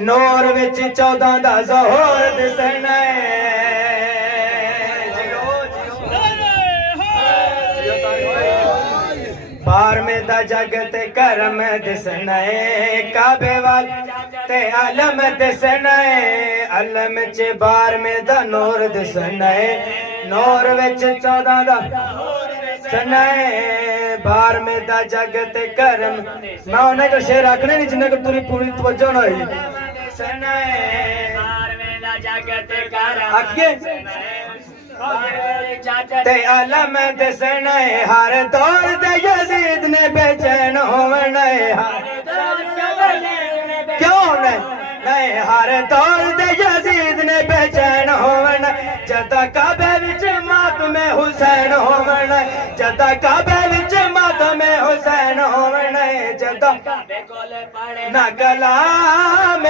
नूर विच 14 दा ज़ोहर दिसना बार में दा जग ते करम दिसना काबे वाल ते अलम दिसना अलम च बार में दा नूर दिसना नूर विच 14 दा दिसना बार में दा जग ते करम मैं उन्हें को शेर आखने नहीं जिन्हें को पूरी पूरी तवज्जो ना हुई बार में दा जग ते करम आगे ते अलम दिसना हर दौर दे यजीद ने बेचैन होना क्यों नहीं हर दौर दे यजीद ने बेचैन होना जदा काबे विच मातमे हुसैन होना जदा काबे विच मातमे हुसैन होना जदा ना कलाम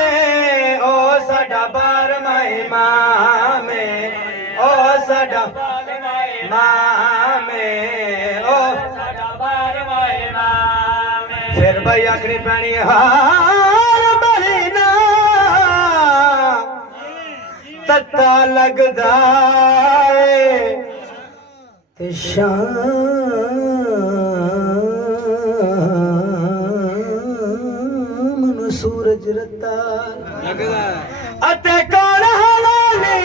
ओ साडा 12वां इमाम ओ साडा इमाम ओ साडा 12वां इमाम फिर भाई आखनी पैनी हार महीना तत्ता लगदा ते शाम नू सूरज रता लगदा अते कौन हलाली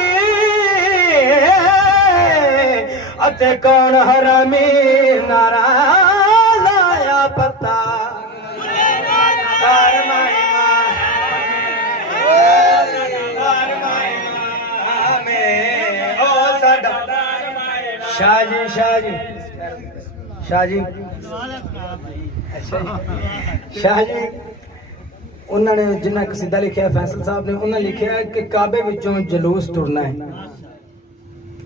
अते कौन हरामी नारा लाया पता शाहजी शाहजी शाहजी शाहजी उन्होंने जिन्ना कसीदा लिखा फैसल साहब ने उन्हें लिखा कि काबे विचों जलूस टुरना है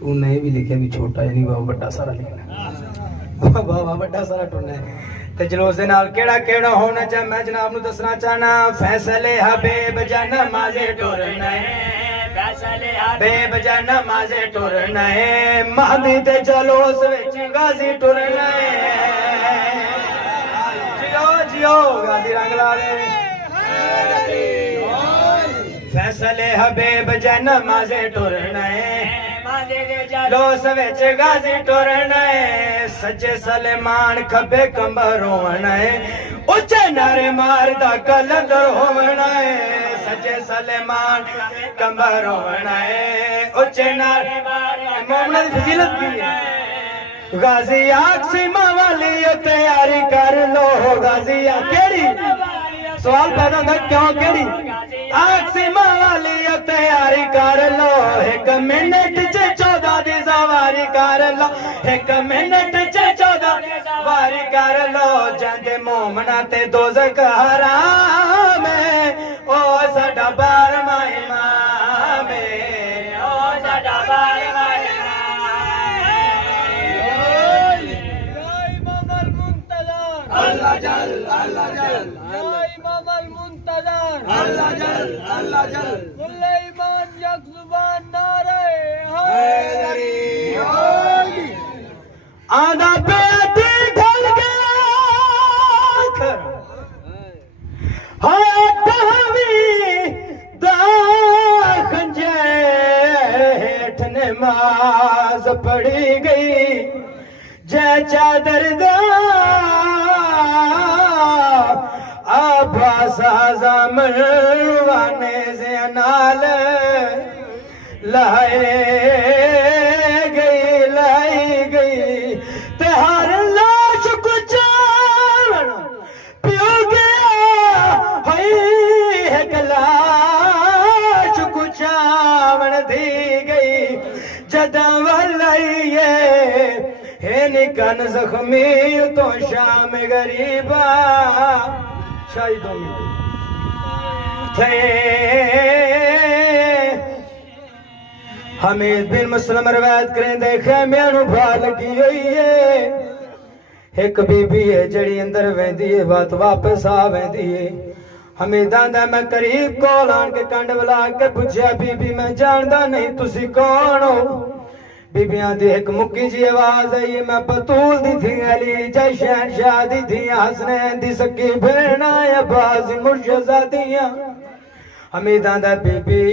उन्हें भी लिखा भी छोटा यानी बाबा बड़ा सारा लिखना बाबा बड़ा सारा टुरना है ते जलूस दे नाल केड़ा केड़ा होना चाहे मैं जनाब नू दसना चाहना फैसले हबीब जन माजे टुरना है फैसले हबीब जन माजे टुरना है महदी ते जलूस विच गाजी टुरना है जियो जियो गाजी रंग ला दे फैसले हबीब जन माजे टुरना है लोस विच गाजी टुरना है सज्जे सलेमान खब्बे कंबर होना है उच्चे नारे मारदा कलंदर होना है सज्जे सलेमान कंबर होना है उच्चे नारे मोहम्मद फजीलत की है गाजी आग सीमा वाली तैयारी कर लो गाजी केड़ी सवाल पैदा होता क्यों केड़ी आग सीमा वाली तैयारी कर लो 1 मिनट च 14 दी सवारी कर लो 1 मिनट च 14 दी सवारी कर लो जांदे मोमना ते दोज़ख हराम ओ साडा 12वां इमाम ओ साडा 12वां अल्लाह जल अल्लाह जल इमाम अल मुंतज़र अल्लाह जल अल्लाह जल कुल्ले ईमान यक जुबान नारे हैदरी आधा पेटी ढल गया हाय तहवी दा खंजे हेठ नमाज पढ़ी गई जय चादर दा आभास आज़ामरवाने से नाल लाई गई ते हर लाश को चावण पियो गया हई एक लाश को चावण दी गई जदा वलाइए है निकन जख्मी तो शाम गरीबा शाही 2 मिनट थे हमीद बिन मुस्लिम रवायत करें देखे मैनू भा लगी हुई है एक बीबी है जड़ी अंदर वेंदी है बात वापस आ वेंदी है हमीदा दा मैं करीब कोल आन के कंड बुला के पूछया बीबी मैं जानदा नहीं तुसी कौन हो बीबियां दी एक मुक्की जी आवाज आई मैं बतूल दी थी अली जय शहनशाह दी थी हसनैन दी सकी भेणा अब्बास मुर्शदा दियां हमीदा दा बीबी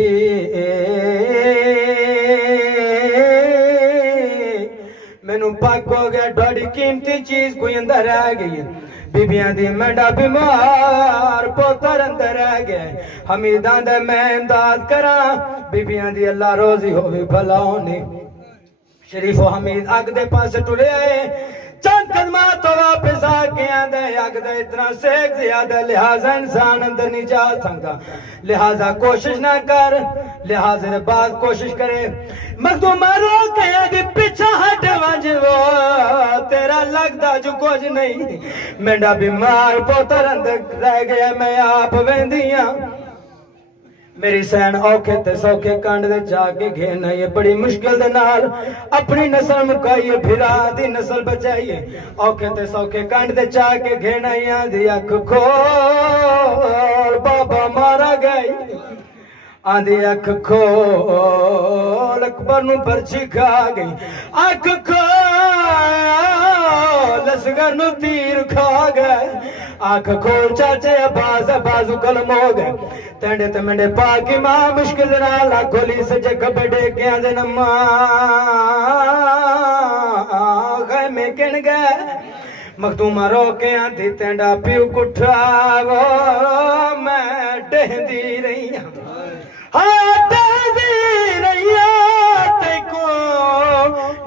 मैनू पक हो गया थोड़ी कीमती चीज कोई अंदर रह गई बीबियां दी मेंढा बीमार पोतर अंदर रह गया हमीदा दा मैं इमदाद करा बीबियां दी अल्लाह रोजी होवे भला होनी शरीफो हमीद अग दे पास टुरे आए चंद कदमा तो वापस आके आंदे अग दे इतना सेक ज्यादा लिहाजा इंसान अंदर नहीं जा सकता लिहाजा कोशिश ना कर लिहाजा दे बाद कोशिश करे मखदूमा रो के आगे पीछे हट वंज वो तेरा लगदा जो कुछ नहीं मेंढा बीमार पोतर अंदर रह गया मैं आप वेंदियां मेरी सैन औखे ते सौखे कंड दे जाके घेना ये बड़ी मुश्किल दे नाल अपनी नस्ल मुकाइए फिरा दी नस्ल बचाइए औखे ते सौखे कंड दे जाके घेना दी अख खोल बाबा मारा गई आंधी अख खोल अकबर नू पर्ची खा गई अख खोल असगर नू तीर खा गए आख खोल चाचे अब्बास बाजू कलम हो गए तेंडे ते मेंढे पाकी मां मुश्किल नाल खोली सजे कबड़े के आंदे नम्मा गए में किन गए मखदूमा रो के आंधी तेंडा प्यू कुठा वो मैं डहदी रही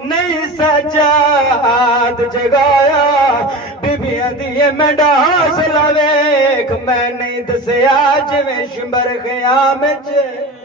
नहीं सजाद जगाया बीबियां दिए मेंढा हौसला वेख मैं नहीं दसिया जिवें शिंबर ख़याम च